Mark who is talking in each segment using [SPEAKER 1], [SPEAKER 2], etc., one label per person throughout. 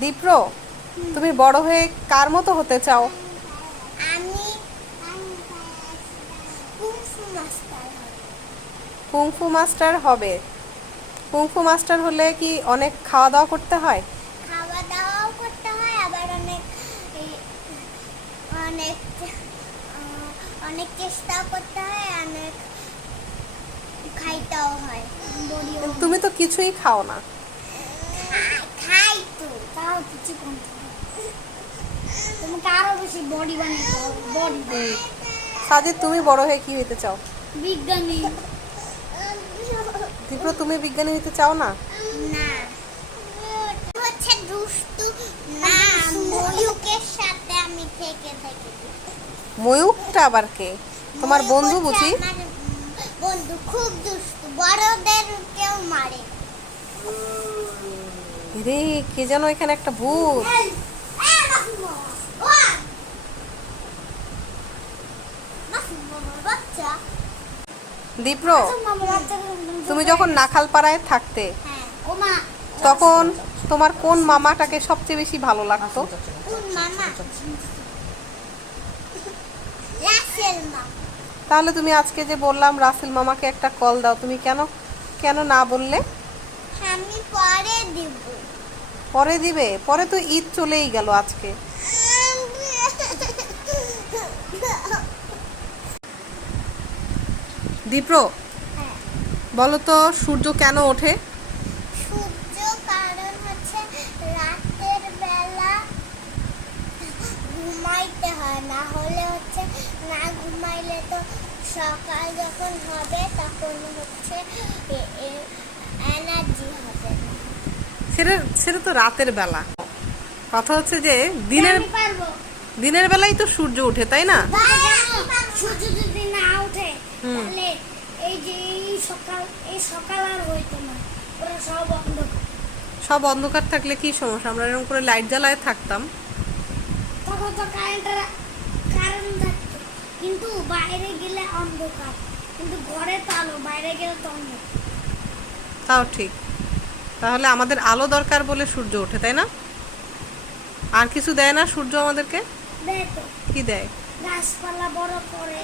[SPEAKER 1] দীপ্র তুমি বড় হয়ে কার মতো হতে চাও?
[SPEAKER 2] আমি কুংফু মাস্টার হব।
[SPEAKER 1] কুংফু মাস্টার হলে কি অনেক খাওয়া দাওয়া করতে হয়?
[SPEAKER 2] খাওয়া দাওয়াও করতে হয় আবার অনেক অনেক অনেক চেষ্টাও করতে হয় অনেক খাইতেও হয়
[SPEAKER 1] তুমি তো কিছুই খাও না।
[SPEAKER 2] তোমাকে আরও বেশি বডি হবে বডি
[SPEAKER 1] সাজিদ তুমি বড় হয়ে কি হতে চাও?
[SPEAKER 2] বিজ্ঞানী।
[SPEAKER 1] দীপ্র তুমি বিজ্ঞানী হতে চাও না?
[SPEAKER 2] না। হচ্ছে দুষ্টু। না ময়ূকের সাথে আমি থেকে থেকে।
[SPEAKER 1] ময়ূকটা আবার কে? তোমার বন্ধু বুঝি?
[SPEAKER 2] বন্ধু খুব দুষ্টু। বড়দের কেউ মারে
[SPEAKER 1] রে কে যেন এখানে একটা ভূত? দীপ্র, তুমি যখন নাখালপাড়ায় থাকতে, তখন তোমার কোন মামাটাকে সবচেয়ে বেশি ভালো লাগতো? তাহলে তুমি আজকে যে বললাম রাসেল মামাকে একটা কল দাও, তুমি কেন কেন না বললে?
[SPEAKER 2] আমি পরে দিব।
[SPEAKER 1] পরে দিবে? পরে তো ঈদ চলেই গেল আজকে। দীপ্র
[SPEAKER 2] হ্যাঁ,
[SPEAKER 1] বলো তো সূর্য কেন ওঠে?
[SPEAKER 2] সূর্য কারণ হচ্ছে রাতের বেলা ঘুমাইতে হয় না হলে হচ্ছে না ঘুমাইলে তো সকাল যখন হবে তখন হচ্ছে এনার্জি হবে না
[SPEAKER 1] সেটা সেটা তো রাতের বেলা। কথা হচ্ছে যে দিনের দিনের বেলায় তো সূর্য ওঠে তাই না?
[SPEAKER 2] সূর্য যদি না ওঠে। তাহলে এই যে সকাল এই সকাল আর হইতো না। ওরা সব অন্ধকার।
[SPEAKER 1] সব অন্ধকার থাকলে কি সমস্যা? আমরা এরকম করে লাইট জ্বালায় থাকতাম।
[SPEAKER 2] তখন তো কারেন্টের কারেন্ট থাকতো। কিন্তু বাইরে গেলে অন্ধকার। কিন্তু ঘরে তো আলো বাইরে গেলে তো অন্ধকার।
[SPEAKER 1] তাও ঠিক। তাহলে আমাদের আলো দরকার বলে সূর্য ওঠে তাই না? আর কিছু দেয় না সূর্য আমাদেরকে? কি দেয়?
[SPEAKER 2] গাছপালা বড় করে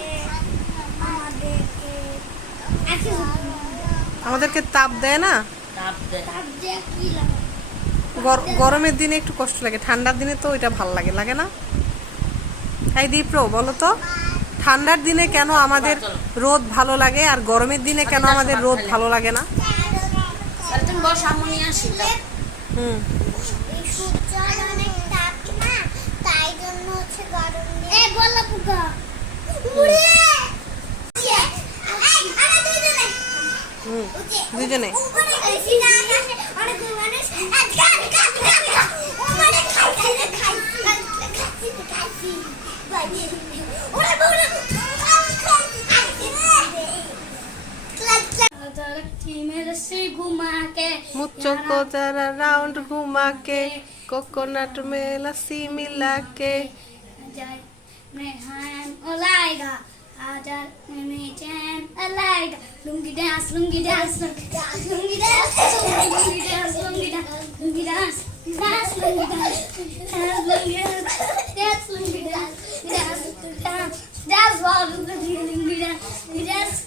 [SPEAKER 2] আমাদেরকে
[SPEAKER 1] তাপ দেয় না?
[SPEAKER 3] তাপ দেয়।
[SPEAKER 2] তার যে কি লাগে
[SPEAKER 1] গর- গরমের দিনে একটু কষ্ট লাগে ঠান্ডার দিনে তো এটা ভালো লাগে লাগে না? এই দীপ্র বলো তো। ঠান্ডার দিনে কেন আমাদের রোদ ভালো লাগে আর গরমের দিনে কেন আমাদের রোদ ভালো লাগে না?
[SPEAKER 3] বস আম্মু নিয়ে আসি তাপ।
[SPEAKER 1] হুম।
[SPEAKER 2] এই मेरे से घुमा के
[SPEAKER 1] मुझको को जरा राउंड घुमा के कोकोनट में लस्सी मिला के
[SPEAKER 2] मैं हैन ओलाएगा आजा मैं चैन अलाएगा lungi dance lungi dance lungi dance lungi dance lungi dance lungi dance dance dance lungi dance dance lungi dance dance lungi dance dance dance dance lungi lungi dance dance